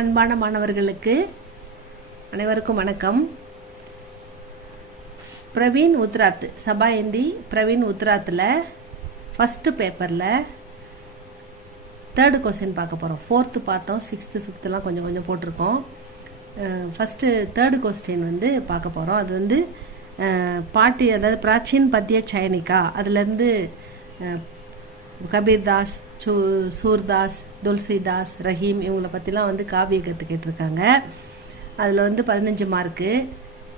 அன்பான மாணவர்களுக்கு அனைவருக்கும் வணக்கம். பிரவீன் உத்ராத் சபா இந்தி பிரவீன் உத்ராத்தில் ஃபஸ்ட்டு பேப்பரில் 3rd கொஸ்டின் பார்க்க போகிறோம். 4th பார்த்தோம், 6th 5thலாம் கொஞ்சம் கொஞ்சம் போட்டிருக்கோம். ஃபஸ்ட்டு 3rd கொஸ்டின் பார்க்க போகிறோம். அது பாட்டி, அதாவது பிராச்சீன் பத்திய சைனிகா, அதுலேருந்து கபீர்தாஸ், சூர்தாஸ், துளசிதாஸ், ரஹீம் இவங்களை பற்றிலாம் காவிய கற்றுக்கிட்டுருக்காங்க. அதில் 15 மார்க்கு.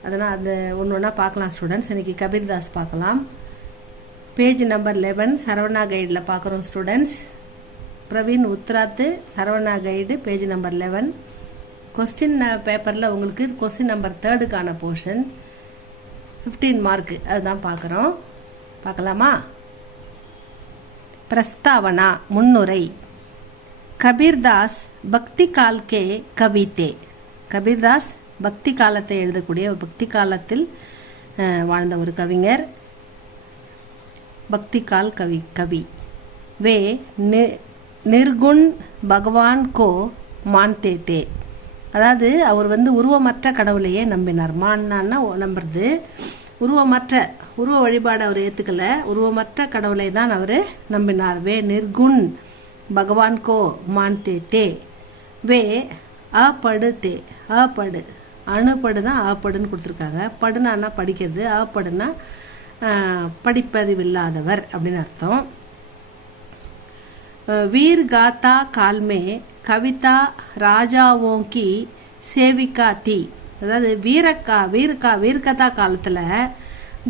அதனால் அந்த ஒன்று ஒன்றா பார்க்கலாம் ஸ்டூடெண்ட்ஸ். இன்றைக்கி கபீர்தாஸ் பார்க்கலாம். பேஜ் நம்பர் 11 சரவணா கைடில் பார்க்குறோம் students. Praveen Uttarardh Saravana guide page number 11. Question பேப்பரில் உங்களுக்கு கொஸ்டின் நம்பர் 3க்கான போர்ஷன் 15 மார்க்கு, அதுதான் பார்க்குறோம். பார்க்கலாமா? प्रस्तावना मुन्नुரை. கபீர்தாஸ் பக்தி கால் கே கவிதே. கபீர்தாஸ் பக்தி காலத்தை எழுதக்கூடிய, பக்தி காலத்தில் வாழ்ந்த ஒரு கவிஞர். பக்தி கால் கவி. வே நிர்குண் பகவான் கோ மான்தே தே. அதாவது அவர் உருவமற்ற கடவுளையே நம்பினார். மான்னா நம்புறது, உருவ வழிபாடு அவர் ஏற்றுக்கல, உருவமற்ற கடவுளை தான் அவர் நம்பினார். வே நிர்குண் பகவான் கோ மான்தே தே. வே அபடு தே. அபடு அணுபடு தான் அபடுன்னு கொடுத்துருக்காங்க. படுனா படிக்கிறது, அபடுனா படிப்பறிவில்லாதவர் அப்படின்னு அர்த்தம். வீர் காத்தா கால்மே கவிதா ராஜாவோங்கி சேவிகா தி. அதாவது வீர்கதா காலத்தில்,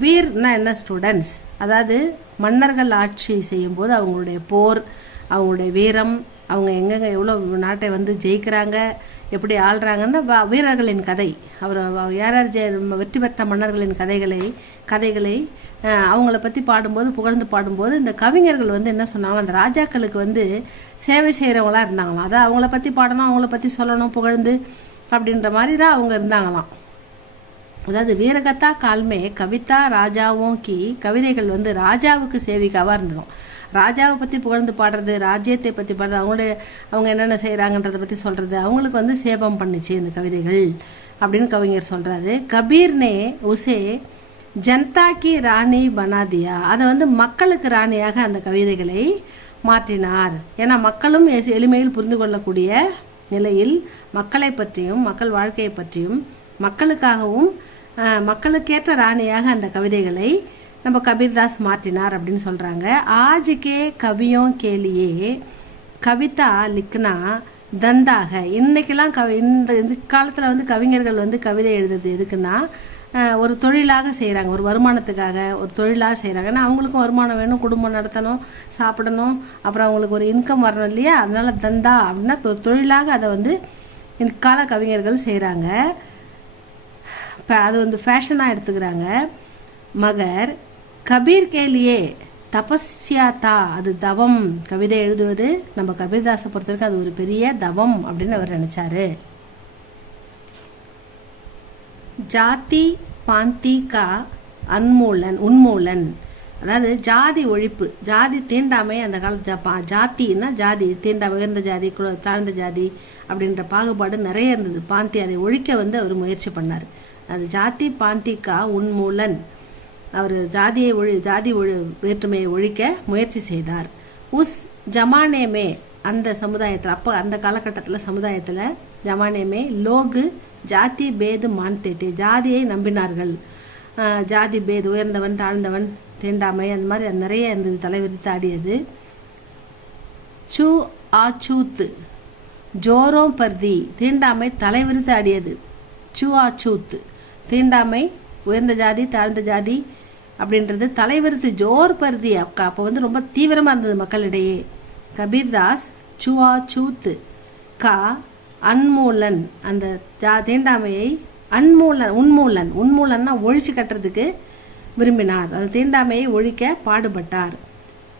வீர்னா என்ன ஸ்டூடெண்ட்ஸ், அதாவது மன்னர்கள் ஆட்சி செய்யும்போது அவங்களுடைய போர், அவங்களுடைய வீரம், அவங்க எங்கெங்கே எவ்வளோ நாட்டை ஜெயிக்கிறாங்க, எப்படி ஆள்றாங்கன்னு வீரர்களின் கதை, அவர் யார் வெற்றி பெற்ற மன்னர்களின் கதைகளை அவங்கள பற்றி பாடும்போது, புகழ்ந்து பாடும்போது இந்த கவிஞர்கள் என்ன சொன்னாங்க, அந்த ராஜாக்களுக்கு சேவை செய்கிறவங்களாக இருந்தாங்களாம். அதை அவங்கள பற்றி பாடணும், அவங்கள பற்றி சொல்லணும், புகழ்ந்து அப்படின்ற மாதிரி தான் அவங்க இருந்தாங்களாம். அதாவது வீரகதா கால்மே கவிதா ராஜாவோங்கி, கவிதைகள் ராஜாவுக்கு சேவிக்காவாக இருந்தோம். ராஜாவை பற்றி புகழ்ந்து பாடுறது, ராஜ்யத்தை பற்றி பாடுறது, அவங்க என்னென்ன செய்கிறாங்கன்றதை பற்றி சொல்கிறது, அவங்களுக்கு சேபம் பண்ணிச்சு இந்த கவிதைகள் அப்படின்னு கவிஞர் சொல்கிறாரு. கபீர்னே உசே ஜனதா கி ராணி பனாதியா. அதை மக்களுக்கு ராணியாக அந்த கவிதைகளை மாற்றினார். ஏன்னா மக்களும் எளிமையில் புரிந்து கொள்ளக்கூடிய நிலையில் மக்களை பற்றியும் மக்கள் வாழ்க்கையை பற்றியும் மக்களுக்காகவும் மக்களுக்கேற்ற ராணியாக அந்த கவிதைகளை நம்ம கபீர்தாஸ் மாற்றினார் அப்படின்னு சொல்கிறாங்க. ஆஜ்கே கவியோं के लिए கவிதா லிக்னா தந்தாக. இன்றைக்கெல்லாம் இந்த காலத்தில் கவிஞர்கள் கவிதை எழுதுறது எதுக்குன்னா ஒரு தொழிலாக செய்கிறாங்க, ஒரு வருமானத்துக்காக ஒரு தொழிலாக செய்கிறாங்க. ஏன்னா அவங்களுக்கும் வருமானம் வேணும், குடும்பம் நடத்தணும், சாப்பிடணும், அப்புறம் அவங்களுக்கு ஒரு இன்கம் வரணும் இல்லையா? அதனால தந்தா அப்படின்னா ஒரு தொழிலாக அதை இக்கால கவிஞர்கள் செய்கிறாங்க. இப்போ அது ஃபேஷனாக எடுத்துக்கிறாங்க. மகர் கபீர் கேலியே தபஸ்யாத்தா, அது தவம். கவிதை எழுதுவது நம்ம கபீர்தாஸை பொறுத்தவரைக்கும் அது ஒரு பெரிய தவம் அப்படின்னு அவர் நினச்சாரு. ஜாதி பாந்தி கா உன்மூலன். அதாவது ஜாதி ஒழிப்பு, ஜாதி தீண்டாமை. அந்த காலத்து ஜாத்தின்னா ஜாதி தீண்டாமை, உயர்ந்த ஜாதி தாழ்ந்த ஜாதி அப்படின்ற பாகுபாடு நிறைய இருந்தது. பாந்தி அதை ஒழிக்க அவர் முயற்சி பண்ணார். அது ஜாதி பாந்திக்கா உன்மூலன். அவர் ஜாதி வேற்றுமையை ஒழிக்க முயற்சி செய்தார். உஸ் ஜமானேமே, அந்த சமுதாயத்தில், அப்போ அந்த காலகட்டத்தில் சமுதாயத்தில் ஜமானேமே லோகு ஜாதி பேது மான்தே, ஜாதியை நம்பினார்கள். ஜாதி பேது, உயர்ந்தவன் தாழ்ந்தவன், தீண்டாமை, அந்த மாதிரி நிறைய இருந்தது, தலைவிரித்து ஆடியது. சூ ஆச்சூத்து ஜோரோம் பர்தி, தீண்டாமை தலைவிரித்து ஆடியது. சூ ஆச்சூத்து தீண்டாமை, உயர்ந்த ஜாதி தாழ்ந்த ஜாதி அப்படின்றது தலைவிரித்து ஜோர் பர்தி. அப்போ ரொம்ப தீவிரமாக இருந்தது மக்களிடையே. கபீர்தாஸ் சூ ஆச்சூத்து கா அன்மூலன், அந்த தீண்டாமையை உன்மூலன்னா ஒழிச்சு கட்டுறதுக்கு விரும்பினார். அந்த தீண்டாமையை ஒழிக்க பாடுபட்டார்.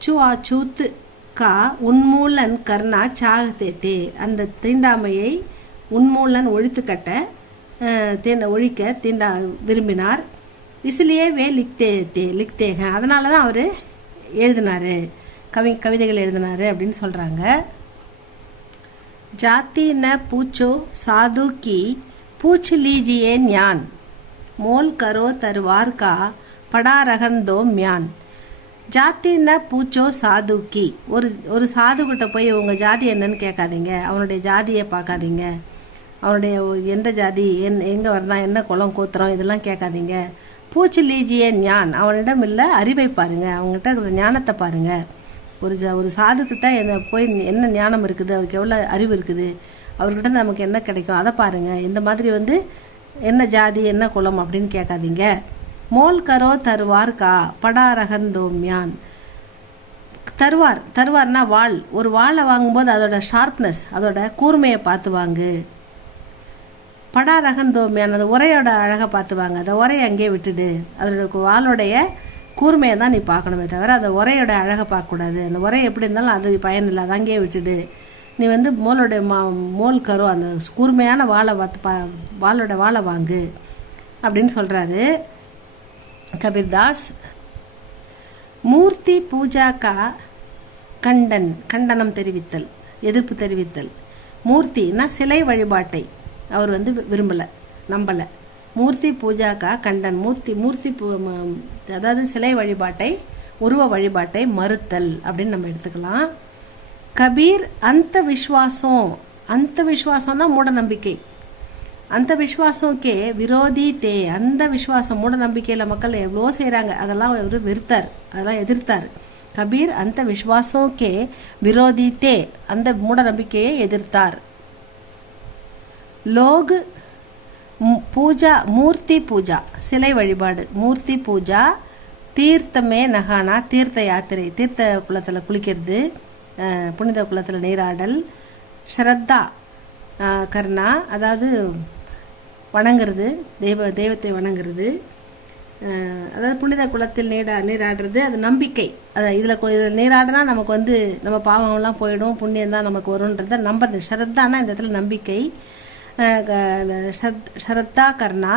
சூ ஆச்சூத்து கா உன்மூலன் கர்ணா சாகத்தே தே. அந்த தீண்டாமையை உன்மூலன் ஒழித்து கட்ட ஒழிக்க விரும்பினார். இசிலியே வே லிக்தேக, அதனால தான் அவர் எழுதினார், கவிதைகள் எழுதினார் அப்படின்னு சொல்கிறாங்க. जाति न पूछो साधु की पूछ लीजिए ஞான் मोल करो तरवार का पड़ा रहन दो म्यान ஜாத்தி ந பூச்சோ சாதுக்கி ஒரு சாதுக்கிட்ட போய் உங்கள் ஜாதி என்னன்னு கேட்காதீங்க, அவனுடைய ஜாதியை பார்க்காதீங்க, அவனுடைய எந்த ஜாதி எங்கே வரதான் என்ன குளம் கோத்திரம் இதெல்லாம் கேட்காதீங்க. பூச்சி லீஜியே ஞான், அவனிடம் இல்லை அறிவை பாருங்கள், அவங்ககிட்ட இருக்கிற ஞானத்தை பாருங்கள். ஒரு சாதுக்கிட்ட போய் என்ன ஞானம் இருக்குது, அவருக்கு எவ்வளோ அறிவு இருக்குது, அவர்கிட்ட நமக்கு என்ன கிடைக்கும் அதை பாருங்கள். இந்த மாதிரி என்ன ஜாதி என்ன குலம் அப்படின்னு கேட்காதீங்க. மோல் கரோ தருவார் கா படாரகன் தோம்யான். தருவார்னா வாள். ஒரு வாளை வாங்கும்போது அதோட ஷார்ப்னஸ், அதோட கூர்மையை பார்த்து வாங்கு. படாரகன் தோம்யான், அந்த உரையோட அழகை பார்த்து வாங்க. அந்த உரையை அங்கேயே விட்டுடு. அதோட வாளோடைய கூர்மையை தான் நீ பார்க்கணுமே தவிர அந்த உரையோட அழகை பார்க்கக்கூடாது. அந்த உரை எப்படி இருந்தாலும் அது பயனில்லை, அதை அங்கேயே விட்டுடு. நீ மோல் கரோ அந்த கூர்மையான வாளை வாளோட வாளை வாங்கு அப்படின்னு சொல்கிறாரு கபீர்தாஸ். மூர்த்தி பூஜா கா கண்டனம் தெரிவித்தல், எதிர்ப்பு தெரிவித்தல். மூர்த்தினா சிலை வழிபாட்டை அவர் விரும்பலை, நம்பலை. மூர்த்தி பூஜா கா மூர்த்தி அதாவது சிலை வழிபாட்டை, உருவ வழிபாட்டை மறுத்தல் அப்படின்னு நம்ம எடுத்துக்கலாம். கபீர் அந்த விஸ்வாசம்னா மூட நம்பிக்கை. அந்த விஸ்வாசம்கே விரோதி தே, அந்த விஸ்வாசம் மூட நம்பிக்கையில் மக்கள் எவ்வளோ செய்கிறாங்க, அதெல்லாம் அவர் வெறுத்தார், அதெல்லாம் எதிர்த்தார். கபீர் அந்த விஸ்வாசம்கே விரோதி தே, அந்த மூட நம்பிக்கையை எதிர்த்தார். லோக் பூஜா மூர்த்தி பூஜா சிலை வழிபாடு, மூர்த்தி பூஜா. தீர்த்தமே நகானா தீர்த்த யாத்திரை, தீர்த்த குளத்தில் குளிக்கிறது, புனித குளத்தில் நீராடல். ஸ்ரத்தா கர்ணா அதாவது வணங்குறது, தெய்வத்தை வணங்குறது, அதாவது புனித குளத்தில் நீராடுறது, அது நம்பிக்கை. இதில் நீராடினா நமக்கு நம்ம பாவங்கள்லாம் போயிடும், புண்ணியம் தான் நமக்கு வரும்ன்றத நம்புறது. ஸ்ரத்தானா இந்த இடத்துல நம்பிக்கை. ஸ்ரத்தா கர்ணா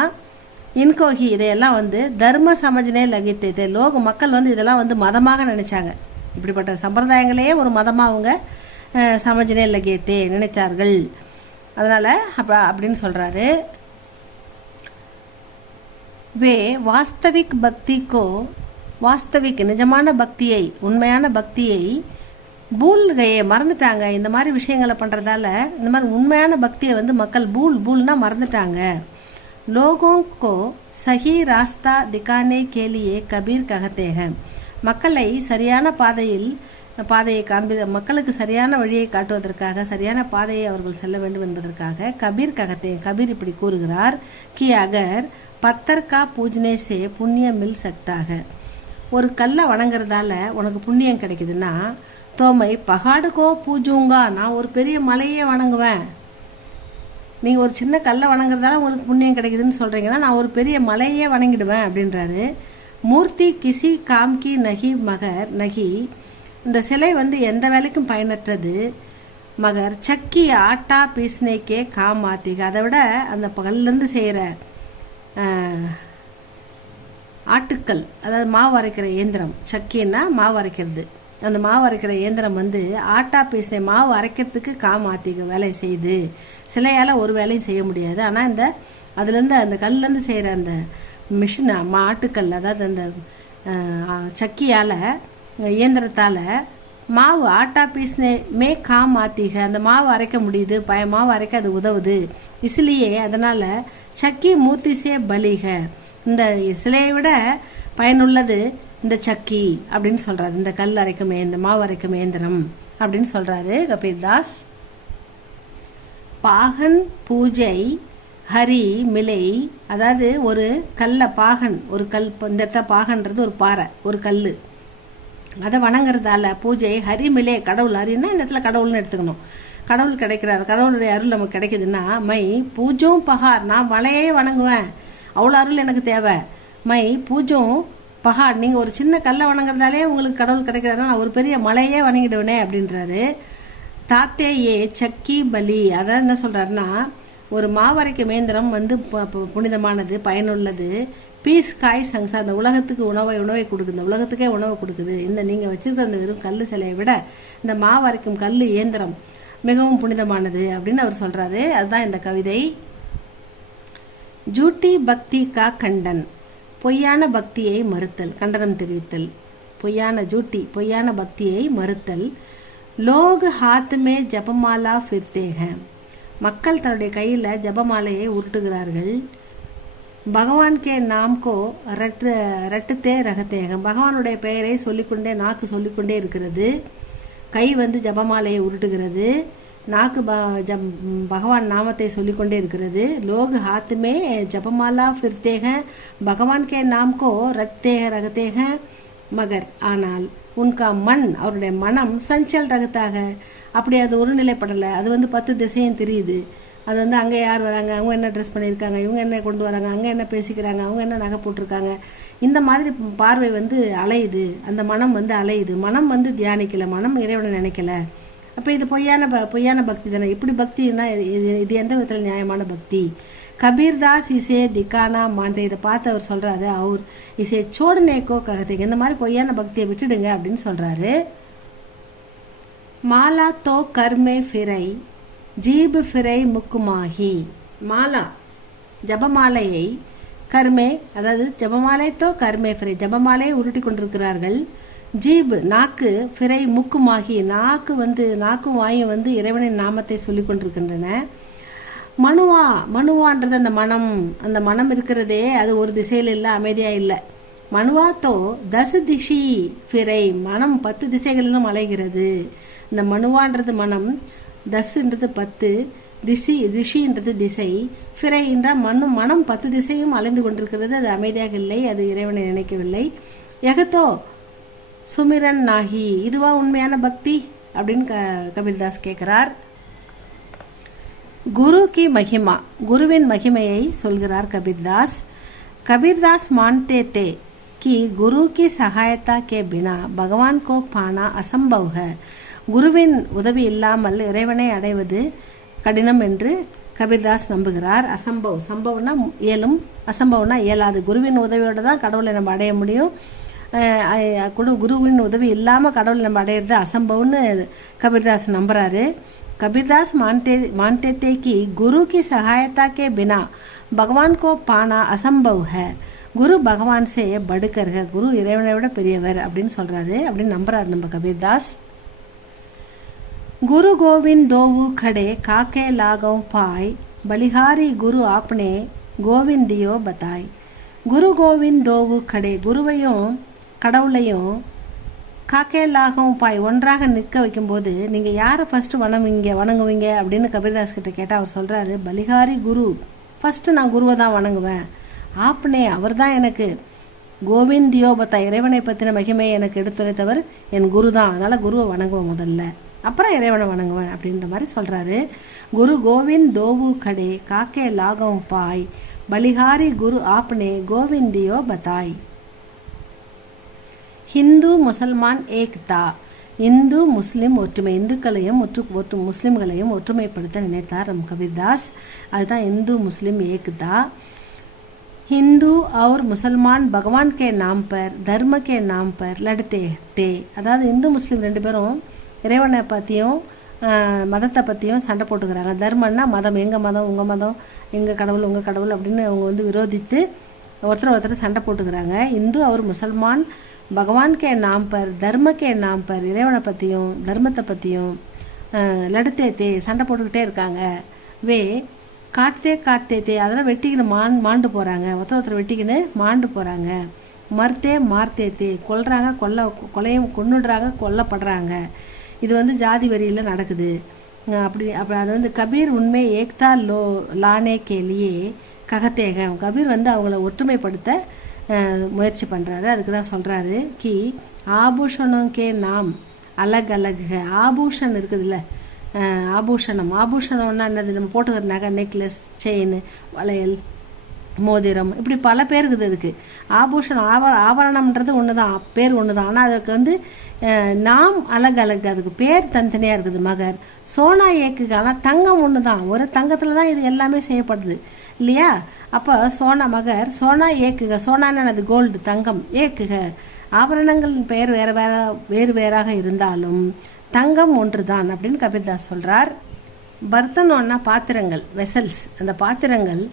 இன்கோஹி, இதையெல்லாம் தர்ம சமஜனே லகித்தே. மக்கள் இதெல்லாம் மதமாக நினைச்சாங்க. இப்படிப்பட்ட சம்பிரதாயங்களையே ஒரு மதமாக அவங்க சமஜனே லகித்தே நினைச்சார்கள். அதனால் அப்படின்னு சொல்கிறாரு. வே வாஸ்தவிக் பக்திக்கோ, வாஸ்தவிக் நிஜமான பக்தியை, உண்மையான பக்தியை பூல்கையே மறந்துட்டாங்க. இந்த மாதிரி விஷயங்களை பண்ணுறதால இந்த மாதிரி உண்மையான பக்தியை மக்கள் பூல்னா மறந்துட்டாங்க. லோகோங்கோ சஹி ராஸ்தா திகானே கேலியே கபீர் ககத்தேக. மக்களை சரியான பாதையை மக்களுக்கு சரியான வழியை காட்டுவதற்காக, சரியான பாதையை அவர்கள் செல்ல வேண்டும் என்பதற்காக கபீர் கபீர் இப்படி கூறுகிறார். கி அகர் பத்தர் கா பூஜ்னே சே புண்ணிய மில் சக்தாக. ஒரு கல்லை வணங்குறதால உனக்கு புண்ணியம் கிடைக்குதுன்னா, தோமை பகாடுக்கோ பூஜூங்கா, நான் ஒரு பெரிய மலையே வணங்குவேன். நீங்கள் ஒரு சின்ன கல்லை வணங்குறதால உங்களுக்கு புண்ணியம் கிடைக்குதுன்னு சொல்கிறீங்கன்னா, நான் ஒரு பெரிய மலையே வணங்கிடுவேன் அப்படின்றாரு. மூர்த்தி கிசி காம்கி நகி மகர் நகி, இந்த சிலை எந்த வேலைக்கும் பயனற்றது. மகர் சக்கி ஆட்டா பீஸ்னேக்கே காம் ஆத்திக, அதை விட அந்த கல்லேருந்து செய்கிற ஆட்டுக்கல், அதாவது மாவு அரைக்கிற இயந்திரம், சக்கின்னா மாவு அரைக்கிறது, அந்த மாவு அரைக்கிற இயந்திரம் ஆட்டா பீஸ்னே மாவு அரைக்கிறதுக்கு காம் ஆத்திக வேலை செய்யுது. சிலையால் ஒரு வேலையும் செய்ய முடியாது. ஆனால் அதுலேருந்து அந்த கல்லேருந்து செய்கிற அந்த மிஷின் ஆட்டுக்கல், அதாவது அந்த சக்கியால் இயந்திரத்தால் மாவு ஆட்டா பீஸ்னே காம் ஆத்திக, அந்த மாவு அரைக்க முடியுது, மாவு அரைக்க அது உதவுது. இஸ்லியே அதனால் சக்கி மூர்த்தி சே பலிக, இந்த சிலையை விட பயனுள்ளது இந்த சக்கி அப்படின்னு சொல்கிறாரு. இந்த கல் அரைக்கும் இந்த மாவு அரைக்கும் இயந்திரம் அப்படின்னு சொல்கிறாரு கபீர்தாஸ். பாகன் பூஜை ஹரி மிலை, அதாவது ஒரு பாகன், ஒரு கல், இந்த இடத்துல பாகன்றது ஒரு பாறை, ஒரு கல், அதை வணங்குறதால பூஜை ஹரி மிலே, கடவுள். ஹரின்னா இந்த இடத்துல கடவுள்னு எடுத்துக்கணும். கடவுள் கிடைக்கிறார், கடவுளுடைய அருள் நமக்கு கிடைக்குதுன்னா, மை பூஜும் பகார், நான் மலையே வணங்குவேன், அவ்வளோ அருள் எனக்கு தேவை. மை பூஜும் பகார், நீங்கள் ஒரு சின்ன கல்லை வணங்குறதாலே உங்களுக்கு கடவுள் கிடைக்கிறாருன்னா, நான் ஒரு பெரிய மலையே வணங்கிடுவேனே அப்படின்றாரு. தாத்தேயே சக்கி பலி, அதான் என்ன சொல்கிறாருன்னா, ஒரு மாவரைக்க மேந்திரம் புனிதமானது, பயனுள்ளது. பீஸ் காய் சங்சா, அந்த உலகத்துக்கு உணவை கொடுக்குது, இந்த உலகத்துக்கே உணவை கொடுக்குது. நீங்கள் வச்சுருக்கிற அந்த வெறும் கல் சிலையை விட இந்த மாவரைக்கும் கல் இயந்திரம் மிகவும் புனிதமானது அப்படின்னு அவர் சொல்கிறாரு. அதுதான் இந்த கவிதை. ஜூட்டி பக்தி கா கண்டன், பொய்யான பக்தியை மறுத்தல், கண்டனம் தெரிவித்தல். பொய்யான பக்தியை மறுத்தல். லோக் ஹாத் மே ஜபமாலா ஃபிர்தே ஹை, மக்கள் தன்னுடைய கையில் ஜபமாலையை உருட்டுகிறார்கள். பகவான் கே நாம் கோ ரட்டுத்தே ரகத்தேக, பகவானுடைய பெயரை சொல்லிக்கொண்டே நாக்கு சொல்லிக்கொண்டே இருக்கிறது. கை ஜபமாலையை உருட்டுகிறது, நாக்கு பகவான் நாமத்தை சொல்லிக்கொண்டே இருக்கிறது. லோக் ஹாத்துமே ஜபமாலா ஃபிர்தேக பகவான் கே நாம் கோ ரட்டேக ரகத்தேக மகர், ஆனால் உன்கா மண், அவருடைய மனம் சஞ்சல் ரகத்தாக, அப்படி அது ஒருநிலைப்படலை. அது 10 திசையும் தெரியுது. அது அங்கே யார் வராங்க, அவங்க என்ன ட்ரெஸ் பண்ணியிருக்காங்க, இவங்க என்ன கொண்டு வராங்க, அங்கே என்ன பேசிக்கிறாங்க, அவங்க என்ன நகை போட்டிருக்காங்க, இந்த மாதிரி பார்வை அலையுது. அந்த மனம் அலையுது. மனம் தியானிக்கலை, மனம் இறைவனை நினைக்கல. அப்போ இது பொய்யான பக்தி தானே. இப்படி பக்தினா இது எந்த விதத்தில் நியாயமான பக்தி? கபீர்தாஸ் இசே திக்கானா மாண்டே, இதை பார்த்து அவர் சொல்கிறாரு, அவர் இசே சோடனேக்கோ ககத்தேங்க, இந்த மாதிரி பொய்யான பக்தியை விட்டுடுங்க அப்படின்னு சொல்கிறாரு. மாலா தோ கர்மே ஃபிரை ஜீப் ஃபிரை முக்குமாகி, மாலா ஜபமாலையை, கர்மே அதாவது ஜபமாலை தோ கர்மே ஃபிரை, ஜபமாலையை உருட்டி கொண்டிருக்கிறார்கள். ஜீப் நாக்கு, ஃபிரை முக்குமாகி, நாக்கும் வாயும் இறைவனின் நாமத்தை சொல்லி கொண்டிருக்கின்றன. மனுவான்றது அந்த மனம் இருக்கிறதே, அது ஒரு திசையில் இல்லை, அமைதியாக இல்லை. மனுவாத்தோ 10 திஷி ஃபிரை, மனம் 10 திசைகளிலும் அலைகிறது. இந்த மனுவான்றது மனம், 10ன்றது 10, திஷின்றது திசை, ஃபிரை என்றால் மனம் 10 திசையும் அலைந்து கொண்டிருக்கிறது. அது அமைதியாக இல்லை, அது இறைவனை நினைக்கவில்லை. எகத்தோ சுமிரன் நாகி, இதுவா உண்மையான பக்தி அப்படின்னு கபீர்தாஸ் கேட்கிறார். குரு கி மகிமா, குருவின் மகிமையை சொல்கிறார் கபீர்தாஸ். கபீர்தாஸ் மான்தே தே कि गुरु की सहायता के बिना भगवान को पाना असंभव है, குருவின் உதவி இல்லாமல் இறைவனை அடைவது கடினம் என்று கபீர்தாஸ் நம்புகிறார். அசம்பவ், சம்பவம்னா இயலும், அசம்பவம்னா இயலாது. குருவின் உதவியோடு தான் கடவுளை நம்ம அடைய முடியும். குருவின் உதவி இல்லாமல் கடவுளை நம்ம அடையிறது அசம்பவம்னு கபீர்தாஸ் நம்புறாரு. कबीरदास मानते थे कि गुरु की सहायता के बिना भगवान को पाना असंभव है, குரு பகவான் சே படுக்கர் है, குரு இறைவனை விட பெரியவர் அப்படின்னு சொல்றாரு, அப்படின்னு நம்புறாரு நம்ம கபீர்தாஸ். குரு கோவிந்த் தோவு खड़े काके लागों पाय, बलिहारी गुरु आपने கோவிந்தியோ பதாய். குரு கோவிந்த் தோவு खड़े, குருவையும் கடவுளையும் காக்கே லாகவும் பாய் ஒன்றாக நிற்க வைக்கும்போது நீங்கள் யாரை ஃபஸ்ட்டு வணங்குவீங்க அப்படின்னு கபீர்தாஸ் கிட்ட கேட்டால் அவர் சொல்கிறாரு, பலிகாரி குரு, ஃபஸ்ட்டு நான் குருவை தான் வணங்குவேன். ஆப்னே, அவர் தான் எனக்கு கோவிந்தியோ பத்தா, இறைவனை பற்றின மகிமையை எனக்கு எடுத்துரைத்தவர் என் குரு தான், அதனால் குருவை வணங்குவேன் முதல்ல, அப்புறம் இறைவனை வணங்குவேன் அப்படின்ற மாதிரி சொல்கிறாரு. குரு கோவிந்த் தோவு கடே காக்கே லாகவும் பாய், பலிகாரி குரு ஆப்னே கோவிந்தியோ பதாய். ஹிந்து முசல்மான் ஏக்தா, இந்து முஸ்லீம் ஒற்றுமை, இந்துக்களையும் முஸ்லீம்களையும் ஒற்றுமைப்படுத்த நினைத்தார் நம் கபீர்தாஸ். அதுதான் இந்து முஸ்லீம் ஏக்தா. हिंदू और मुसलमान भगवान के नाम पर धर्म के नाम पर लड़ते थे, அதாவது இந்து முஸ்லீம் 2 பேரும் இறைவனை பற்றியும் மதத்தை பற்றியும் சண்டை போட்டுக்கிறாங்க. தர்மன்னா மதம், எங்கள் மதம் உங்கள் மதம், எங்கள் கடவுள் உங்கள் கடவுள் அப்படின்னு அவங்க விரோதித்து ஒருத்தர் சண்டை போட்டுக்கிறாங்க. இந்து அவர் முசல்மான் பகவான் கே நாம் பர் தர்ம கே நாம் பர், இறைவனை பற்றியும் தர்மத்தை பற்றியும் லடுத்தே சண்டை போட்டுக்கிட்டே இருக்காங்க. வே காட்டே தே, அதெல்லாம் வெட்டிக்கின்னு மாண்டு போகிறாங்க, ஒருத்தர் வெட்டிக்கின்னு மாண்டு போகிறாங்க. மார்த்தே தே, கொன்னுடுறாங்க, கொல்லப்படுறாங்க. இது ஜாதி வரியில் நடக்குது. அப்படி அது கபீர் உண்மை ஏக்தா லானே கேலியே ககத்தேகம், கபீர் அவங்கள ஒற்றுமைப்படுத்த முயற்சி பண்ணுறாரு. அதுக்கு தான் சொல்கிறாரு கி ஆபூஷணம் கே நாம் அலக் அலக், ஆபூஷன் இருக்குதுல்ல, ஆபூஷணம்னா என்னது, நம்ம போட்டுக்கிற நகை, நெக்லஸ், செயின், வளையல், மோதிரம், இப்படி பல பேர் இருக்குது. அதுக்கு ஆபூஷணம் ஆபரணம்ன்றது ஒன்று தான், பேர் ஒன்று தான், ஆனால் அதுக்கு நாம் அலக் அலக், அதுக்கு பேர் தனித்தனியாக இருக்குது. மகர் சோனா ஏக்குக்கு, ஆனால் தங்கம் ஒன்று தான், ஒரு தங்கத்தில் தான் இது எல்லாமே செய்யப்படுது இல்லையா? அப்போ சோனா மகர் சோனா ஏக்குக, சோனான்னு அது கோல்டு, தங்கம், ஏக்குக ஆபரணங்களின் பெயர் வேறு வேறாக இருந்தாலும் தங்கம் ஒன்றுதான் அப்படின்னு கபீர்தாஸ் சொல்கிறார். பர்தனோன்னா பாத்திரங்கள், வெசல்ஸ். அந்த பாத்திரங்கள்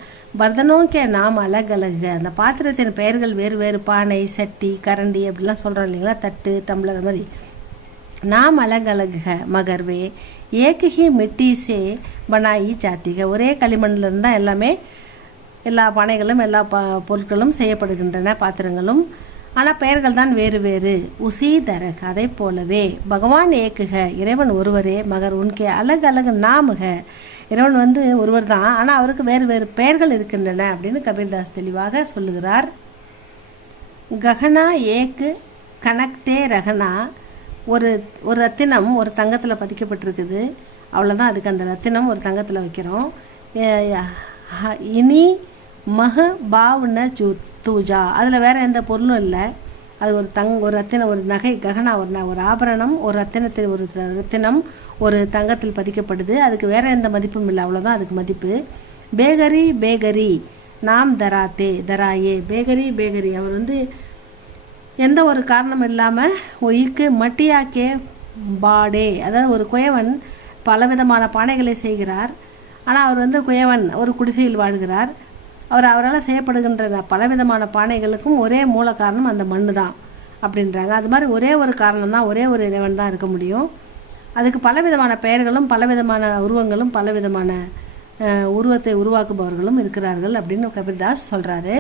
பர்தனோக்கே நாம் அலக் அலகு, அந்த பாத்திரத்தின் பெயர்கள் வேறு வேறு, பானை, சட்டி, கரண்டி அப்படிலாம் சொல்கிறோம் இல்லைங்களா, தட்டு, டம்ளர் மாதிரி. நாம் அலக் அலகுக மகர்வே ஏகி மிட்டி சே பனாயி ஜாத்திக, ஒரே களிமண்ணில் இருந்தால் எல்லாமே, எல்லா பானைகளும் எல்லா பொருட்களும் செய்யப்படுகின்றன, பாத்திரங்களும். ஆனால் பெயர்கள் தான் வேறு வேறு. உசி தரக், அதை போலவே. பகவான் ஏக்குக, இறைவன் ஒருவரே. மகர் உன்கே அலகு அலகு நாமுக, இறைவன் ஒருவர் தான், ஆனால் அவருக்கு வேறு வேறு பெயர்கள் இருக்கின்றன அப்படின்னு கபீர்தாஸ் தெளிவாக சொல்லுகிறார். ககனா ஏக்கு கனக்தே ரகனா, ஒரு ரத்தினம் ஒரு தங்கத்தில் பதிக்கப்பட்டிருக்குது, அவ்வளோதான். அதுக்கு அந்த ரத்தினம் ஒரு தங்கத்தில் வைக்கிறோம். இனி மஹ பாவுன தூஜா, அதில் வேறு எந்த பொருளும் இல்லை. அது ஒரு ரத்தினம், ஒரு நகை, ககனா, ஒரு ஆபரணம், ஒரு ரத்தினம் ஒரு தங்கத்தில் பதிக்கப்படுது. அதுக்கு வேறு எந்த மதிப்பும் இல்லை, அவ்வளோதான் அதுக்கு மதிப்பு. பேகரி பேகரி நாம் தராத்தே தராயே, பேகரி அவர் எந்த ஒரு காரணம் இல்லாமல் ஒய்க்கு மட்டியாக்கே பாடே, அதாவது ஒரு குயவன் பலவிதமான பானைகளை செய்கிறார். ஆனால் அவர் குயவன் ஒரு குடிசையில் வாழ்கிறார். அவரால் செய்யப்படுகின்ற பலவிதமான பானைகளுக்கும் ஒரே மூல காரணம் அந்த மண்ணு தான் அப்படின்றாங்க. அது மாதிரி ஒரே ஒரு காரணம் தான், ஒரே ஒரு இறைவன் தான் இருக்க முடியும். அதுக்கு பலவிதமான பெயர்களும் பலவிதமான உருவங்களும் பலவிதமான உருவத்தை உருவாக்குபவர்களும் இருக்கிறார்கள் அப்படின்னு கபீர்தாஸ் சொல்கிறாரு.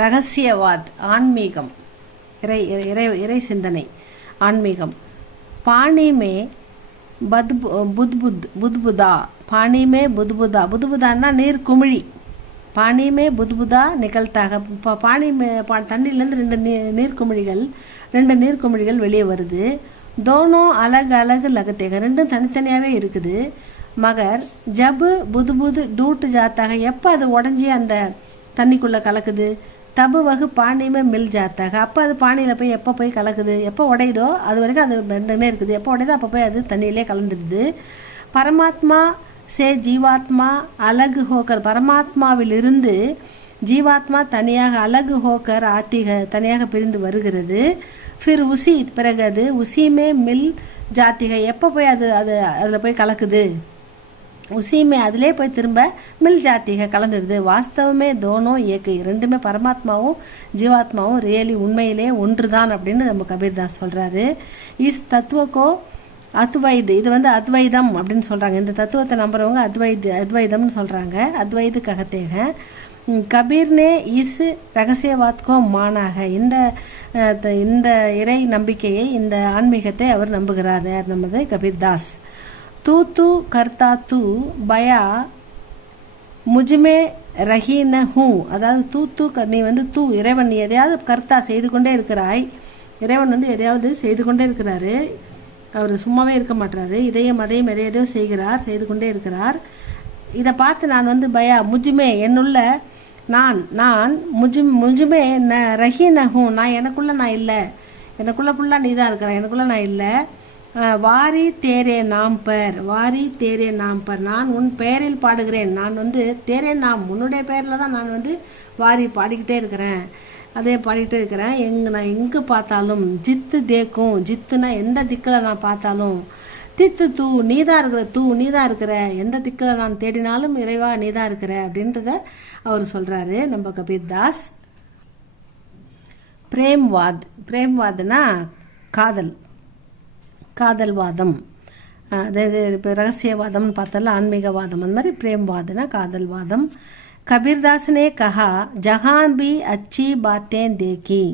ரகசியவாத், ஆன்மீகம், இறை சிந்தனை, ஆன்மீகம். பாணிமே புத்புதா, பாணிமே புத்புதான்னா நீர் குமிழி. பாணிமே புத்புதா நிகழ்த்தாக, இப்போ தண்ணியிலேருந்து ரெண்டு நீர்க்குமிழிகள் வெளியே வருது. தோனோ அலகு லகத்தேக, ரெண்டும் தனித்தனியாகவே இருக்குது. மகர் ஜபு புது டூட்டு ஜாத்தாக, எப்போ அது உடஞ்சி அந்த தண்ணிக்குள்ளே கலக்குது. தபு வகு பாணியுமே மில் ஜாத்தாக, அப்போ அது பானியில் போய் எப்போ போய் கலக்குது, எப்போ உடையுதோ அது வரைக்கும் அது பெந்தனே இருக்குது. எப்போ உடையுதோ அப்போ போய் அது தண்ணியிலே கலந்துடுது. பரமாத்மா சே ஜீவாத்மா அலகு ஹோக்கர், பரமாத்மாவிலிருந்து ஜீவாத்மா தனியாக அலகு ஹோக்கர் ஆத்திக தனியாக பிரிந்து வருகிறது. ஃபிர் உசி, பிறகு அது உசிமே மில் ஜாத்திக, எப்போ போய் அதில் போய் கலக்குது. உசிமே அதிலே போய் திரும்ப மில் ஜாத்திக கலந்துடுது. வாஸ்தவமே தோனோ ஏக்கு, ரெண்டுமே பரமாத்மாவும் ஜீவாத்மாவும் ரியலி உண்மையிலே ஒன்று தான் அப்படின்னு நம்ம கபீர்தாஸ் சொல்கிறாரு. இஸ் தத்துவக்கோ அத்வைது, இது அத்வைதம் அப்படின்னு சொல்கிறாங்க. இந்த தத்துவத்தை நம்புறவங்க அத்வைதம்னு சொல்கிறாங்க. அத்வைது ககத்தேக கபீர்னே இஸ் ரகசியவாத்கோ மானாக, இந்த இறை நம்பிக்கையை, இந்த ஆன்மீகத்தை அவர் நம்புகிறார். நமது கபீர்தாஸ். தூ கர்த்தா தூ பயா முஜ்மே ரஹீன ஹூ, அதாவது நீ தூ இறைவன் நீ எதையாவது கர்த்தா செய்து கொண்டே இருக்கிறாய். இறைவன் எதையாவது செய்து கொண்டே இருக்கிறாரு, அவர் சும்மாவே இருக்க மாட்டாரு. இதையும் எதையோ செய்து கொண்டே இருக்கிறார். இதை பார்த்து நான் பயா முஜ்மே, என்னுள்ள நான் முஜுமே ரஹீனஹூ, நான் எனக்குள்ளே நான் இல்லை, எனக்குள்ளே ஃபுல்லாக நீ தான் இருக்கிறேன், எனக்குள்ளே நான் இல்லை. வாரி தேரே நாம் பர், நான் உன் பெயரில் பாடுகிறேன். நான் தேரே நாம், உன்னுடைய பெயரில் தான் நான் வாரி பாடிக்கிட்டே இருக்கிறேன், அதே பாடிக்கிட்டே இருக்கிறேன். நான் எங்கே பார்த்தாலும் ஜித்து தேக்கும், ஜித்துனா எந்த திக்கில் நான் பார்த்தாலும், தித்து தூ நீ தான் இருக்கிற, எந்த திக்கில் நான் தேடினாலும் இறைவா நீ தான் இருக்கிற அப்படின்றத அவர் சொல்கிறாரு நம்ம கபீர்தாஸ். பிரேம்வாத்னா காதல்வாதம், அதாவது இப்போ ரகசியவாதம்னு பார்த்தால ஆன்மீகவாதம், அந்த மாதிரி பிரேம்வாத்னா காதல்வாதம். कबीरदास ने कहा जहाँ भी अच्छी बातें देखी,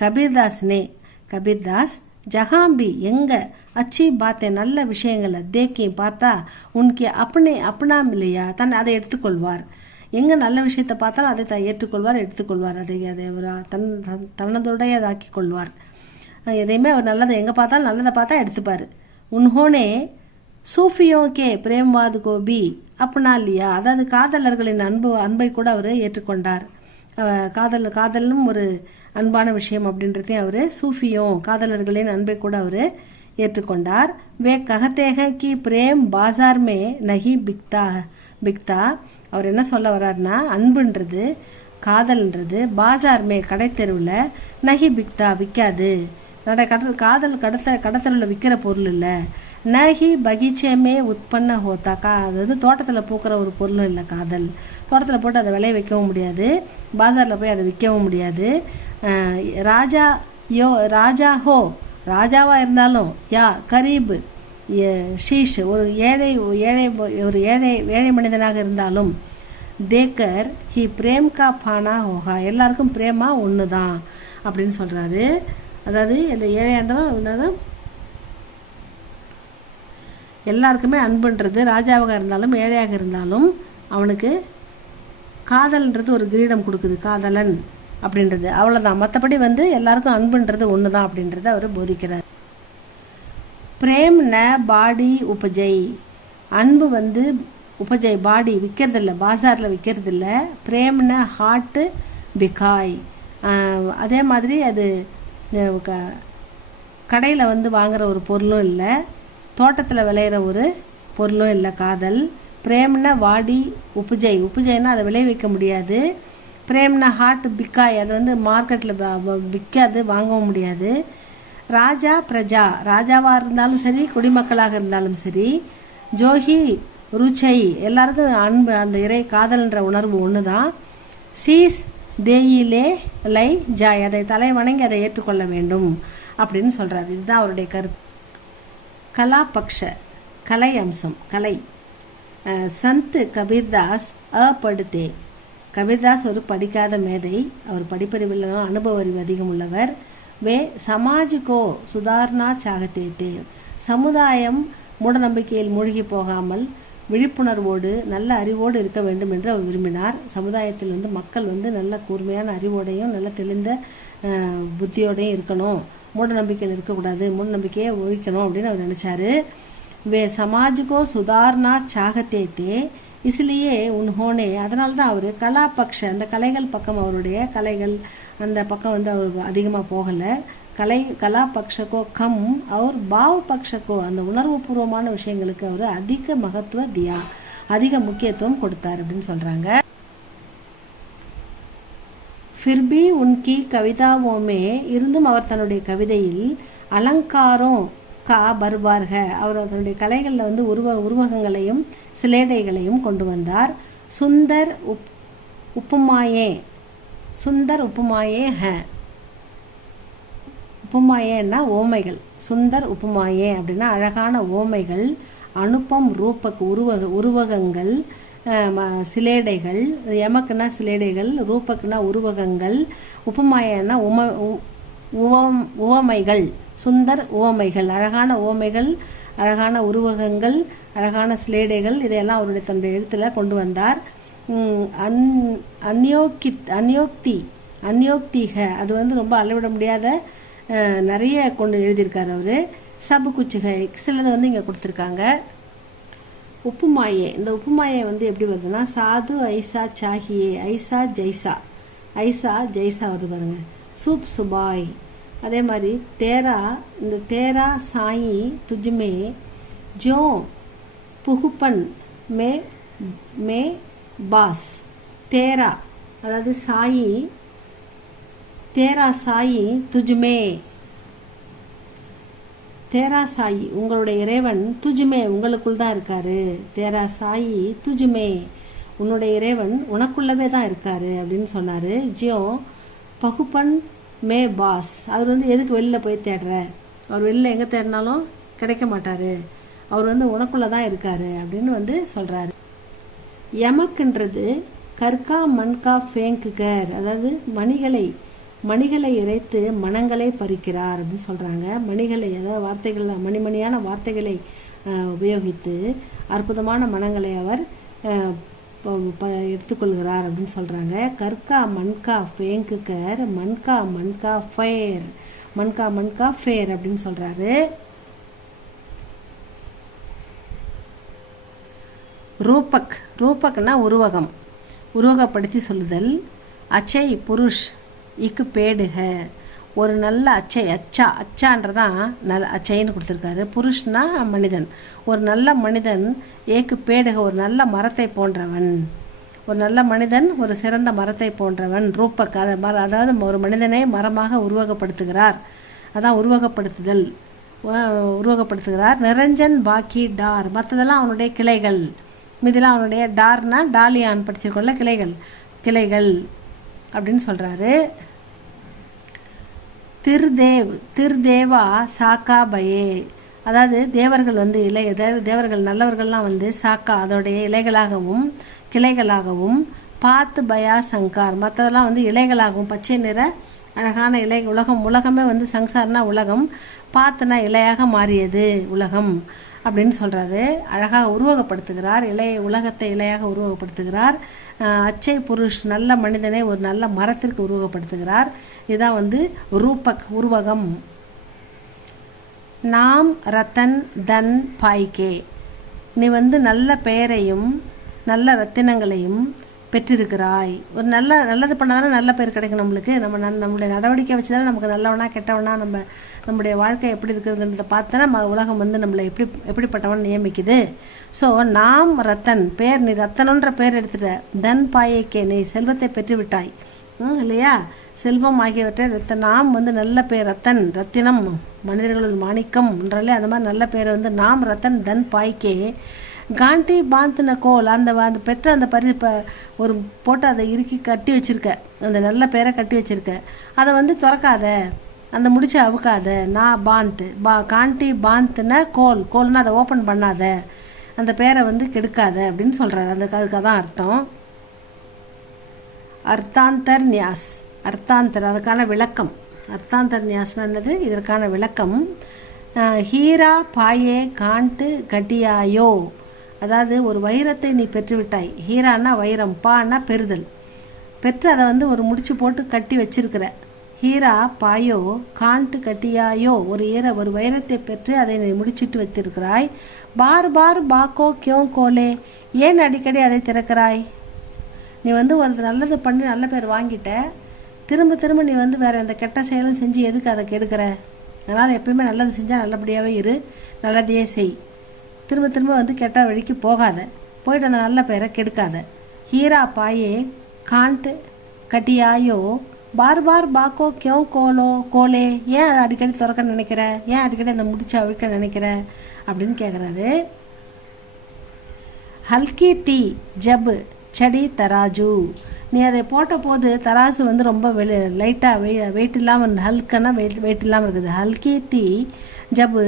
கபீர்தாஸ் ஜஹாம் பி எங்க அச்சி பாத்தே நல்ல விஷயங்களை தேக்கி பார்த்தா உனக்கு அப்பனா இல்லையா அதை எடுத்துக்கொள்வார். எங்கே நல்ல விஷயத்தை பார்த்தாலும் அதை ஏற்றுக்கொள்வார், எடுத்துக்கொள்வார், அதை அவர் தன்னதுடையதாக்கி கொள்வார். எதையுமே அவர் நல்லதை எங்கே பார்த்தாலும் நல்லதை பார்த்தா எடுத்துப்பார். உன்ஹோனே சூஃபியோக்கே பிரேம்வாத் கோபி அப்பனா இல்லையா, அதாவது காதலர்களின் அன்பை கூட அவர் ஏற்றுக்கொண்டார். காதலும் ஒரு அன்பான விஷயம் அப்படின்றதையும் அவர் காதலர்களின் அன்பை கூட அவர் ஏற்றுக்கொண்டார். வே ககத்தேக கி பிரேம் பாசார் மே நஹி பிக்தா, அவர் என்ன சொல்ல வர்றாருன்னா காதல்ன்றது பாசார் மே கடை தெருவில் நஹி பிக்தா விற்காது, காதல் கடத்தலில் விற்கிற பொருள் இல்லை. நகி பகீச்சேமே உற்பன்ன ஹோத்தாக்கா, அதாவது தோட்டத்தில் பூக்கிற ஒரு பொருளும் இல்லை காதல். தோட்டத்தில் போட்டு அதை விளைய வைக்கவும் முடியாது, பாசாரில் போய் அதை விற்கவும் முடியாது. ராஜா ஹோ, ராஜாவாக இருந்தாலும், யா கரீப் ஷீஷ், ஒரு ஏழை மனிதனாக இருந்தாலும், தேக்கர் ஹி பிரேம் கா பானா ஹோகா, எல்லாருக்கும் பிரேமா ஒன்று தான் அப்படின்னு சொல்கிறாரு. அதாவது இந்த ஏழையாக இருந்தாலும் எல்லாருக்குமே அன்புன்றது, ராஜாவாக இருந்தாலும் ஏழையாக இருந்தாலும் அவனுக்கு காதல்ன்றது ஒரு கிரீடம் கொடுக்குது, காதலன் அப்படின்றது அவ்வளோதான். மற்றபடி எல்லாருக்கும் அன்புன்றது ஒன்று தான் அப்படின்றத அவர் போதிக்கிறார். பிரேம் ந பாடி உபஜை, அன்பு உபஜை பாடி விற்கிறதில்ல, பாசாரில் விற்கிறதில்ல. பிரேம்ன ஹார்ட்டு பிகாய், அதே மாதிரி அது கடையில் வாங்குகிற ஒரு பொருளும் இல்லை, தோட்டத்தில் விளையிற ஒரு பொருளும் இல்லை காதல். பிரேம்ன வாடி உப்புஜைன்னா அதை விளைவிக்க முடியாது. பிரேம்ன ஹார்ட் பிக்காய், அது மார்க்கெட்டில் விற்காது, வாங்கவும் முடியாது. ராஜா பிரஜா, ராஜாவாக இருந்தாலும் சரி குடிமக்களாக இருந்தாலும் சரி, ஜோஹி ருச்சை, எல்லாருக்கும் அன்பு அந்த இறை காதல்ன்ற உணர்வு ஒன்று தான். சீஸ் தேயிலே லை ஜாய், அதை தலை வணங்கி அதை ஏற்றுக்கொள்ள வேண்டும் அப்படின்னு சொல்கிறார். இதுதான் அவருடைய கருத்து. கலாபக்ஷ, கலை அம்சம், கலை. சந்த் கபீர்தாஸ் அபடுத்தே, கபீர்தாஸ் ஒரு படிக்காத மேதை, அவர் படிப்பறிவில் அனுபவ அறிவு அதிகம் உள்ளவர். வே சமாஜுக்கோ சுதாரணா சாகத்தேத்தே, சமுதாயம் மூடநம்பிக்கையில் மூழ்கி போகாமல் விழிப்புணர்வோடு நல்ல அறிவோடு இருக்க வேண்டும் என்று அவர் விரும்பினார். சமுதாயத்தில் மக்கள் நல்ல கூர்மையான அறிவோடையும் நல்ல தெளிந்த புத்தியோடையும் இருக்கணும், மூட நம்பிக்கையில் இருக்கக்கூடாது, மூட நம்பிக்கையை ஒழிக்கணும் அப்படின்னு அவர் நினச்சாரு. வே சமாஜுக்கோ சுதாரணா சாகத்தேத்தே இஸ்லியே உன்ஹோனே, அதனால தான் அவர் கலாபக்ஷ, அந்த கலைகள் பக்கம், அவருடைய கலைகள் அந்த பக்கம் அவர் அதிகமாக போகலை. கலாபக்ஷக்கோ கம் அவர் பாவ பக்ஷக்கோ, அந்த உணர்வு பூர்வமான விஷயங்களுக்கு அவர் அதிக மகத்துவ தியா, அதிக முக்கியத்துவம் கொடுத்தார் அப்படின்னு சொல்கிறாங்க. ஃபிர்பி உன்கி கவிதாவோமே, இருந்தும் அவர் தன்னுடைய கவிதையில் அலங்காரம் கா பர்பார்க, அவர் தன்னுடைய கலைகளில் உருவகங்களையும் சிலேடைகளையும் கொண்டு வந்தார். சுந்தர் உப்புமாயே ஹ, உப்புமாயேன்னா ஓமைகள், சுந்தர் உப்புமாயே அப்படின்னா அழகான ஓமைகள். அனுப்பம் ரூபக் உருவகங்கள், சிலேடைகள், எமக்குன்னா சிலேடைகள், ரூபக்குன்னா உருவகங்கள், உப்புமாயன்னா உவமைகள், சுந்தர் உவமைகள், அழகான ஓமைகள், அழகான உருவகங்கள், அழகான சிலேடைகள், இதையெல்லாம் அவருடைய தன்னுடைய எழுத்தில் கொண்டு வந்தார். அந்யோக்திக, அது ரொம்ப அளவிட முடியாத நிறைய கொண்டு எழுதியிருக்கார் அவர். சபு குச்சுகை, சிலது இங்கே கொடுத்துருக்காங்க. உப்புமாயே, இந்த உப்புமாயை எப்படி வருதுன்னா, சாது ஐசா சாஹியே, ஐசா ஜெய்சா வருது பாருங்க. சூப் சுபாய், அதே மாதிரி தேரா, இந்த தேரா சாயி துஜ்மே ஜோ புகுப்பன் மே பாஸ், தேரா அதாவது சாயி, தேரா சாயி துஜ்மே, தேரா சாயி உங்களுடைய இறைவன், துஜ்மே உங்களுக்குள் தான் இருக்காரு, தேரா சாயி துஜ்மே உன்னுடைய இறைவன் உனக்குள்ளவே தான் இருக்காரு அப்படின்னு சொன்னார். ஜியோ பகுப்பன் மே பாஸ், அவர் எதுக்கு வெளியில் போய் தேடுற, அவர் வெளியில் எங்கே தேடினாலும் கிடைக்க மாட்டார், அவர் உனக்குள்ளே தான் இருக்காரு அப்படின்னு சொல்கிறாரு. யமக்குன்றது கற்கா மண்கா ஃபேங்குகர், அதாவது மணிகளை இறைத்து மனங்களை பறிக்கிறார் அப்படின்னு சொல்கிறாங்க. மணிகளை, அதாவது வார்த்தைகள், மணிமணியான வார்த்தைகளை உபயோகித்து அற்புதமான மனங்களை அவர் எடுத்துக்கொள்கிறார் அப்படின்னு சொல்கிறாங்க. கற்கா மண்கா ஃபேங்குகர், மண்கா ஃபேர் அப்படின்னு சொல்கிறாரு. ரூபக்னா உருவகப்படுத்தி சொல்லுதல். அச்சை புருஷ் இக்கு பேடுக, ஒரு நல்ல அச்சான்றதான் நல்ல அச்சைன்னு கொடுத்துருக்காரு. புருஷ்னா மனிதன், ஒரு நல்ல மனிதன். ஏக்கு பேடுக, ஒரு நல்ல மரத்தை போன்றவன், ஒரு நல்ல மனிதன் ஒரு சிறந்த மரத்தை போன்றவன். ரூபக், அதாவது ஒரு மனிதனை மரமாக உருவகப்படுத்துகிறார் அதான் உருவகப்படுத்துதல், உருவகப்படுத்துகிறார். நிரஞ்சன் பாக்கி டார், மற்றதெல்லாம் அவனுடைய கிளைகள், மீதெல்லாம் அவனுடைய டார்னா டாலியான் படிச்சிருக்கோம்ல, கிளைகள் கிளைகள் அப்படின்னு சொல்கிறாரு. திருதேவா சாக்கா பயே, அதாவது தேவர்கள் வந்து தேவர்கள் நல்லவர்கள்லாம் வந்து சாக்கா அதோடைய இலைகளாகவும் கிளைகளாகவும், பாத்து பயா சங்கார் மற்றதெல்லாம் வந்து இலைகளாகவும், பச்சை நிற அழகான இலை. உலகமே வந்து சங்சார்னா உலகம், பாத்துனா இலையாக மாறியது உலகம் அப்படின்னு சொல்கிறாரு. அழகாக உருவகப்படுத்துகிறார், உலகத்தை இலையாக உருவகப்படுத்துகிறார். அச்சை புருஷ் நல்ல மனிதனை ஒரு நல்ல மரத்திற்கு உருவகப்படுத்துகிறார். இதுதான் வந்து உருவகம். நாம் ரத்தன் தன் பாய்கே, நீ வந்து நல்ல பெயரையும் நல்ல ரத்தினங்களையும் பெற்றிருக்கிறாய். ஒரு நல்லது பண்ணாதானே நல்ல பேர் கிடைக்கும் நம்மளுக்கு. நம்மளுடைய நடவடிக்கை வச்சு தானே நமக்கு நல்லவனா கெட்டவனா நம்முடைய வாழ்க்கை எப்படி இருக்குதுன்றதை பார்த்து நம்ம உலகம் வந்து நம்மளை எப்படிப்பட்டவன் நியமிக்குது. ஸோ நாம் ரத்தன் பேர், நீ ரத்தனன்ற பேர் எடுத்துட்ட. தன் பாயக்கே, நீ செல்வத்தை பெற்று விட்டாய் இல்லையா, செல்வம் ஆகியவற்றை நாம் வந்து நல்ல பேர், ரத்தினம் மனிதர்களுள் மாணிக்கம் என்றாலே அந்த மாதிரி நல்ல பேரை வந்து நாம் ரத்தன் தன் பாய்க்கே. காண்டி பாந்தின கோல், அந்த பெற்ற அந்த ஒரு போட்டு அதை இறுக்கி கட்டி வச்சிருக்க, அந்த நல்ல பேரை கட்டி வச்சிருக்க, அதை வந்து திறக்காத, அந்த முடிச்சு அவுக்காத. நான் காண்டி பாந்தின கோல்னா அதை ஓப்பன் பண்ணாத, அந்த பேரை வந்து கெடுக்காத அப்படின்னு சொல்கிறாரு. அதுக்கு தான் அர்த்தம். அர்த்தாந்தர் நியாஸ், அதுக்கான விளக்கம். அர்த்தாந்தர் நியாஸ்னது இதற்கான விளக்கம். ஹீரா பாயே காண்டு கட்டியாயோ, அதாவது ஒரு வைரத்தை நீ பெற்றுவிட்டாய். ஹீரானா வைரம், பான்னா பெறுதல், பெற்று அதை வந்து ஒரு முடிச்சு போட்டு கட்டி வச்சிருக்கிற. ஹீரா பாயோ காண்டு கட்டியாயோ, ஒரு வைரத்தை பெற்று அதை நீ முடிச்சிட்டு வச்சிருக்கிறாய். பார் பாக்கோ கியோ கோலே, ஏன் அடிக்கடி அதை திறக்கிறாய்? நீ வந்து ஒரு நல்லது பண்ணி நல்ல பேர் வாங்கிட்ட, திரும்ப நீ வந்து வேறு எந்த கெட்ட செயலும் செஞ்சு எதுக்கு அதை கெடுக்கிற? அதனால் எப்பயுமே நல்லது செஞ்சால் நல்லபடியாகவே இரு, நல்லதையே செய். திரும்ப வந்து கெட்ட வழிக்கு போகாத, போயிட்டு அந்த நல்ல பேரை கெடுக்காத. ஹீரா பாயே காண்ட் கட்டியாயோ பார் பாக்கோ கியோ கோலே, ஏன் அதை அடிக்கடி திறக்க நினைக்கிற? ஏன் அடிக்கடி அந்த முடிச்சு அவிழ்க்க நினைக்கிற அப்படின்னு கேட்குறாரு. ஹல்கி தீ ஜப் செடி தராஜு, நீ அதை போட்ட போது தராசு வந்து ரொம்ப லைட்டாக வெயிட் இல்லாமல் இருந்தது. ஹல்கன்னா வெயிட் இல்லாமல் இருக்குது. ஹல்கி தீ ஜப்பு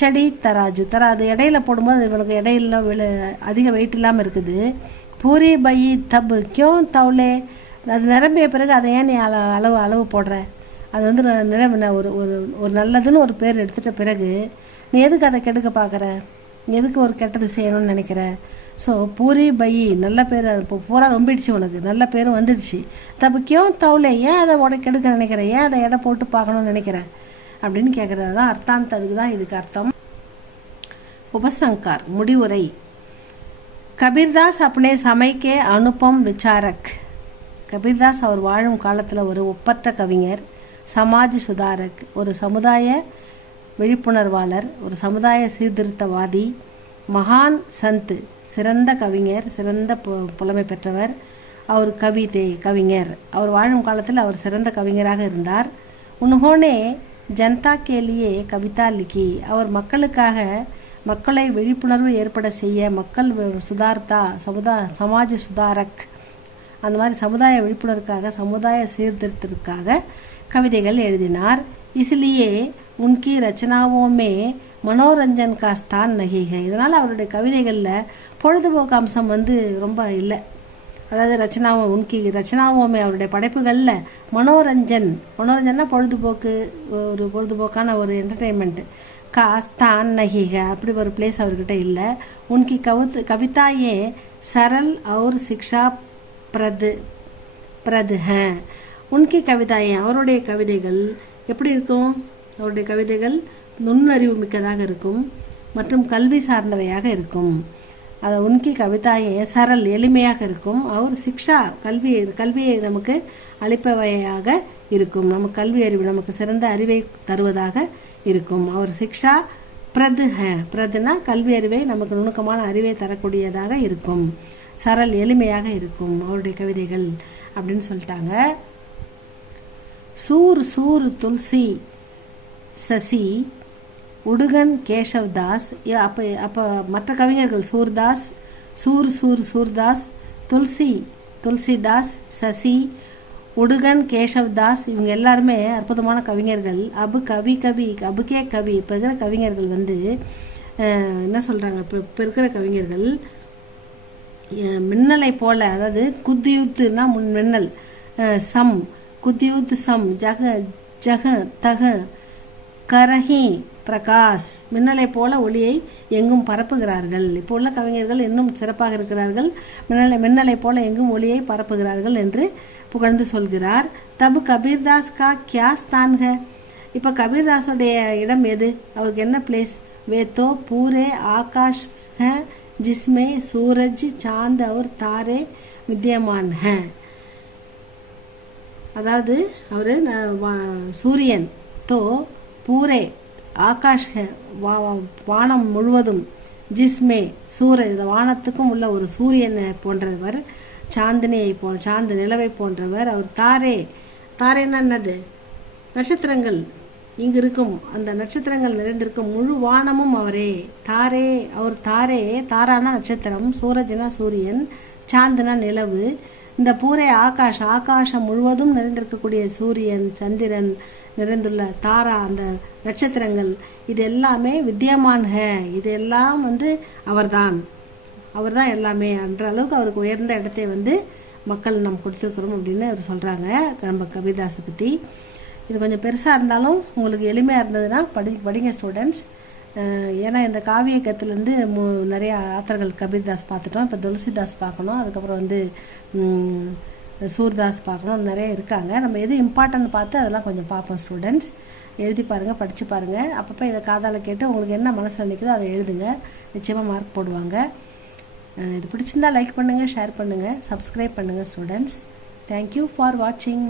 செடி தராஜு, அது இடையில போடும்போது இவனுக்கு இடையில அதிக வெயிட் இல்லாமல் இருக்குது. பூரி பையி தப்பு கியோ தவுளே, அது நிரம்பிய பிறகு அதை ஏன் நீ அளவு போடுற? அது வந்து ஒரு நல்லதுன்னு ஒரு பேர் எடுத்துட்ட பிறகு நீ எதுக்கு அதை கெடுக்க பார்க்குற? எதுக்கு ஒரு கெட்டது செய்யணும்னு நினைக்கிற? ஸோ பூரி பையி நல்ல பேர் இப்போ பூரா ரொம்பிடுச்சு, உனக்கு நல்ல பேரும் வந்துடுச்சு. தப்பு கியோ தவுளே, ஏன் அதை கெடுக்க நினைக்கிற? ஏன் அதை எடை போட்டு பார்க்கணும்னு நினைக்கிற அப்படின்னு கேட்குறது தான் அர்த்தாந்தம். அதுக்கு தான் இதுக்கு அர்த்தம். உபசங்கார் முடிவுரை. கபீர்தாஸ் அப்னே சமைக்கே அனுபம் விசாரக். கபீர்தாஸ் அவர் வாழும் காலத்தில் ஒரு ஒப்பற்ற கவிஞர், சமாஜ் சுதாரக், ஒரு சமுதாய விழிப்புணர்வாளர், ஒரு சமுதாய சீர்திருத்தவாதி, மகான் சந்த், சிறந்த கவிஞர், சிறந்த புலமை பெற்றவர். அவர் கவிஞர். அவர் வாழும் காலத்தில் அவர் சிறந்த கவிஞராக இருந்தார். உன்ஹோனே ஜனதா கேலியே கவிதா லிக்கி, அவர் மக்களுக்காக மக்களை விழிப்புணர்வு ஏற்பட செய்ய மக்கள் சுதார்த்தா சமாஜ் சுதாரக், அந்த மாதிரி சமுதாய விழிப்புணர்வுக்காக சமுதாய சீர்திருத்தத்திற்காக கவிதைகள் எழுதினார். இஸ்லியே உன்கி ரச்சனாவோமே மனோரஞ்சன் கா ஸ்தான் நகிக, இதனால் அவருடைய கவிதைகளில் பொழுதுபோக்கு அம்சம் வந்து ரொம்ப இல்லை. அதாவது ரச்சனாவோமே அவருடைய படைப்புகளில் மனோரஞ்சன்னா பொழுதுபோக்கான ஒரு என்டர்டெயின்மெண்ட். கா ஸ்தான் நகிக, அப்படி ஒரு பிளேஸ் அவர்கிட்ட இல்லை. உன்கி கவிதாயே சரல் और शिक्षा प्रद हैं. உன்கி கவிதாயே, அவருடைய கவிதைகள் எப்படி இருக்கும்? அவருடைய கவிதைகள் நுண்ணறிவு மிக்கதாக இருக்கும் மற்றும் கல்வி சார்ந்தவையாக இருக்கும். அதை உன்கி கவிதாயே சரல் எளிமையாக இருக்கும். அவர் சிக்ஷா கல்வியை நமக்கு அளிப்பவையாக இருக்கும். நமக்கு கல்வி அறிவு, நமக்கு சிறந்த அறிவை தருவதாக இருக்கும். அவர் சிக்ஷா பிரதுனா கல்வி அறிவை, நமக்கு நுணுக்கமான அறிவை தரக்கூடியதாக இருக்கும். சரல் எளிமையாக இருக்கும் அவருடைய கவிதைகள் அப்படின்னு சொல்லிட்டாங்க. சூர் துளசி சசி, உடுகன் கேசவ்தாஸ். அப்போ மற்ற கவிஞர்கள் சூர்தாஸ், சூர்தாஸ், துளசிதாஸ், சசி, உடுகன் கேசவ்தாஸ் இவங்க எல்லாருமே அற்புதமான கவிஞர்கள். அபுகே கவி இப்போ இருக்கிற கவிஞர்கள் வந்து என்ன சொல்கிறாங்க, இப்போ இருக்கிற கவிஞர்கள் மின்னலை போல, அதாவது குத்தியூத்துனா மின்னல், சம் குத்தியூத்து, சம் ஜக தக கரஹி பிரகாஷ், மின்னலை போல ஒளியை எங்கும் பரப்புகிறார்கள். இப்போ உள்ள கவிஞர்கள் இன்னும் சிறப்பாக இருக்கிறார்கள், மின்னலை போல எங்கும் ஒளியை பரப்புகிறார்கள் என்று புகழ்ந்து சொல்கிறார். தபு கபீர்தாஸ் கா கியா ஸ்தான் ஹை, இப்போ கபீர்தாஸோடைய இடம் எது, அவருக்கு என்ன பிளேஸ்? வே தோ பூரே ஆகாஷ் ஹை ஜிஸ்மே சூரஜ் சாந்த் और தாரே வித்யமான் ஹை. அதாவது அவர் சூரியன், தோ பூரே ஆகாஷ் ஹை வானம் முழுவதும், ஜிஸ்மே சூரஜ் வானத்துக்கும் உள்ள ஒரு சூரியன் போன்றவர், சாந்தினியை சாந்து நிலவை போன்றவர். அவர் தாரேன்னா என்னது? நட்சத்திரங்கள் இங்கு இருக்கும், அந்த நட்சத்திரங்கள் நிறைந்திருக்கும் முழு வானமும் அவரே. அவர் தாரானா நட்சத்திரம், சூரஜ்னா சூரியன், சாந்துனா நிலவு. இந்த பூரே ஆகாஷம் முழுவதும் நிறைந்திருக்கக்கூடிய சூரியன், சந்திரன் நிறைந்துள்ள தாரா, அந்த நட்சத்திரங்கள், இது எல்லாமே வித்யமான் ஹை, இதெல்லாம் வந்து அவர்தான் எல்லாமே என்ற அளவுக்கு அவருக்கு உயர்ந்த இடத்தை வந்து மக்கள் நம்ம கொடுத்துருக்குறோம் அப்படின்னு அவர் சொல்கிறாங்க நம்ம கபீர்தாஸை பற்றி. இது கொஞ்சம் பெருசாக இருந்தாலும் உங்களுக்கு எளிமையாக இருந்ததுன்னா படிங்க ஸ்டூடெண்ட்ஸ். ஏன்னா இந்த காவிய கத்துலேருந்து நிறைய ஆத்தர்கள் கபீர்தாஸ் பார்த்துட்டோம், இப்போ துளசிதாஸ் பார்க்கணும், அதுக்கப்புறம் வந்து சூர்தாஸ் பார்க்கணும், நிறைய இருக்காங்க. நம்ம எது இம்பார்ட்டன்ட் பார்த்து அதெல்லாம் கொஞ்சம் பார்ப்போம் ஸ்டூடெண்ட்ஸ். எழுதி பாருங்கள், படித்து பாருங்கள், அப்பப்போ இதை காதால் கேட்டு உங்களுக்கு என்ன மனசில் நிற்குதோ அதை எழுதுங்க, நிச்சயமாக மார்க் போடுவாங்க. இது பிடிச்சிருந்தால் லைக் பண்ணுங்கள், ஷேர் பண்ணுங்கள், சப்ஸ்கிரைப் பண்ணுங்கள் ஸ்டூடெண்ட்ஸ். தேங்க்யூ ஃபார் வாட்சிங்.